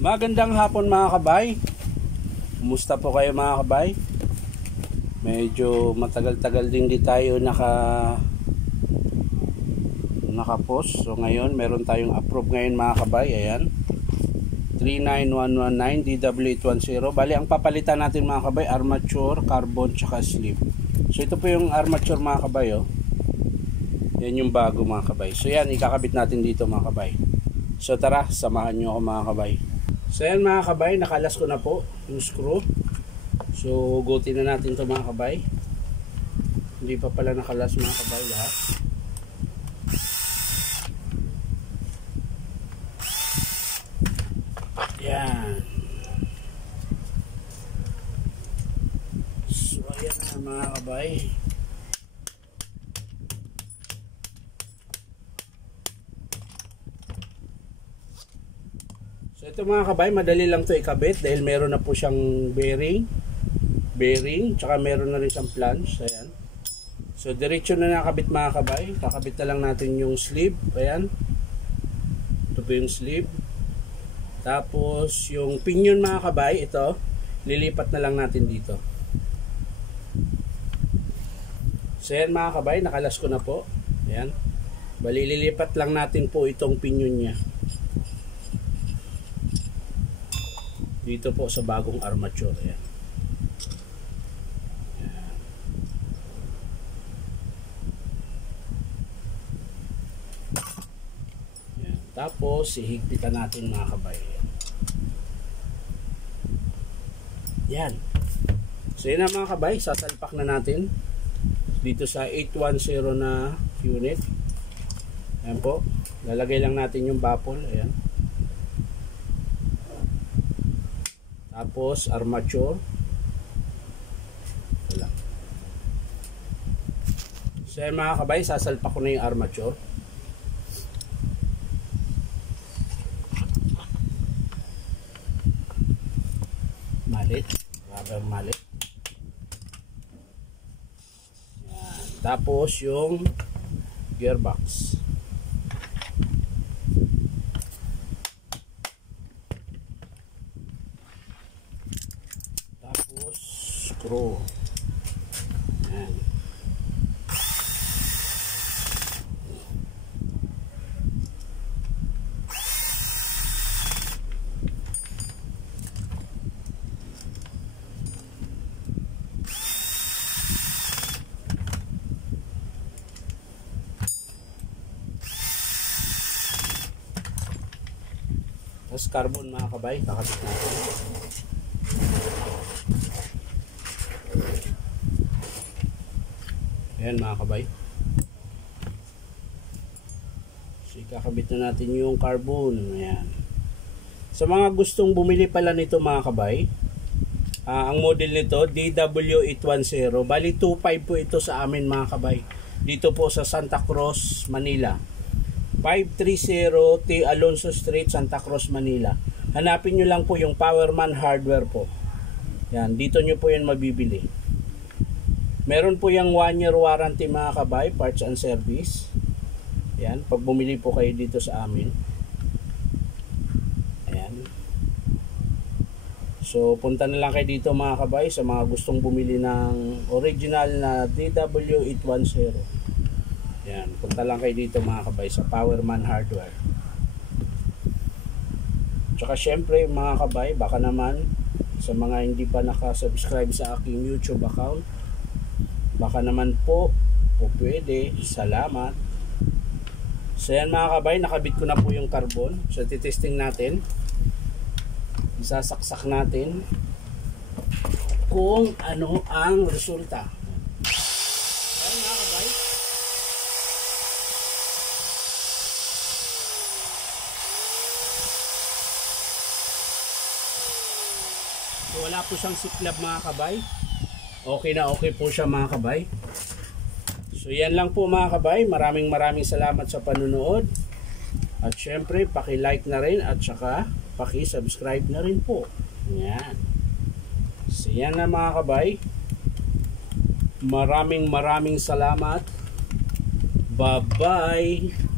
Magandang hapon mga kabay. Kumusta po kayo mga kabay? Medyo matagal-tagal din di tayo nakapost. So ngayon meron tayong approve ngayon mga kabay. Ayan 39119 DW810. Bali ang papalitan natin mga kabay, armature, carbon, tsaka sleeve. So ito po yung armature mga kabay, oh. Yan yung bago mga kabay. So yan, ikakabit natin dito mga kabay. So tara, samahan nyo ako mga kabay. So yan mga kabay, nakalas ko na po yung screw. So hugutin na natin ito mga kabay. Hindi pa pala nakalas mga kabay lahat. Yan. So yan na mga kabay. So ito mga kabay, madali lang to ikabit dahil meron na po siyang bearing, tsaka meron na rin siyang flange. Ayan. So diretso na nakabit mga kabay. Kakabit na lang natin yung sleeve. Ayan. Ito po yung sleeve. Tapos yung pinion mga kabay, ito, lilipat na lang natin dito. So ayan mga kabay, nakalas ko na po. Ayan. Bali lilipat lang natin po itong pinion niya dito po sa bagong armature. Ayan. Ayan. Ayan. Tapos ihigpitan natin mga kabay. Yan. So yun na mga kabay, sasalpak na natin dito sa 810 na unit. Ayan po, lalagay lang natin yung baffle. Ayan. Tapos armature. Wala. So yan mga kabay, sasalpak ko na yung armature. Malit. Rubber malit. Yan. Tapos yung gearbox. Screw. Ayan. Tapos carbon mga kabay, kakabit natin. Ayan mga kabay. So ikakabit na natin yung carbon. Ayan. Sa mga gustong bumili pala nito mga kabay, ang model nito DW810. Bali 2.5 po ito sa amin mga kabay. Dito po sa Santa Cruz, Manila. 530 T. Alonso Street, Santa Cruz, Manila. Hanapin nyo lang po yung Powerman Hardware po. Yan, dito nyo po yan mabibili. Meron po yung 1-year warranty mga kabay, parts and service. Ayan, pag bumili po kayo dito sa amin. Ayan. So, punta na lang kayo dito mga kabay sa mga gustong bumili ng original na DW810. Ayan, punta lang kayo dito mga kabay sa Powerman Hardware. Tsaka syempre mga kabay, baka naman sa mga hindi pa nakasubscribe sa aking YouTube account, baka naman po pwede, salamat. So yan mga kabay, nakabit ko na po yung carbon. So titesting natin, isasaksak natin kung ano ang resulta. Yan mga kabay. So wala po siyang siklab mga kabay. Okay na okay po siya mga kabay. So yan lang po mga kabay. Maraming salamat sa panunood. At syempre paki-like na rin at saka paki-subscribe na rin po. Yan. So yan na mga kabay. Maraming salamat. Bye-bye.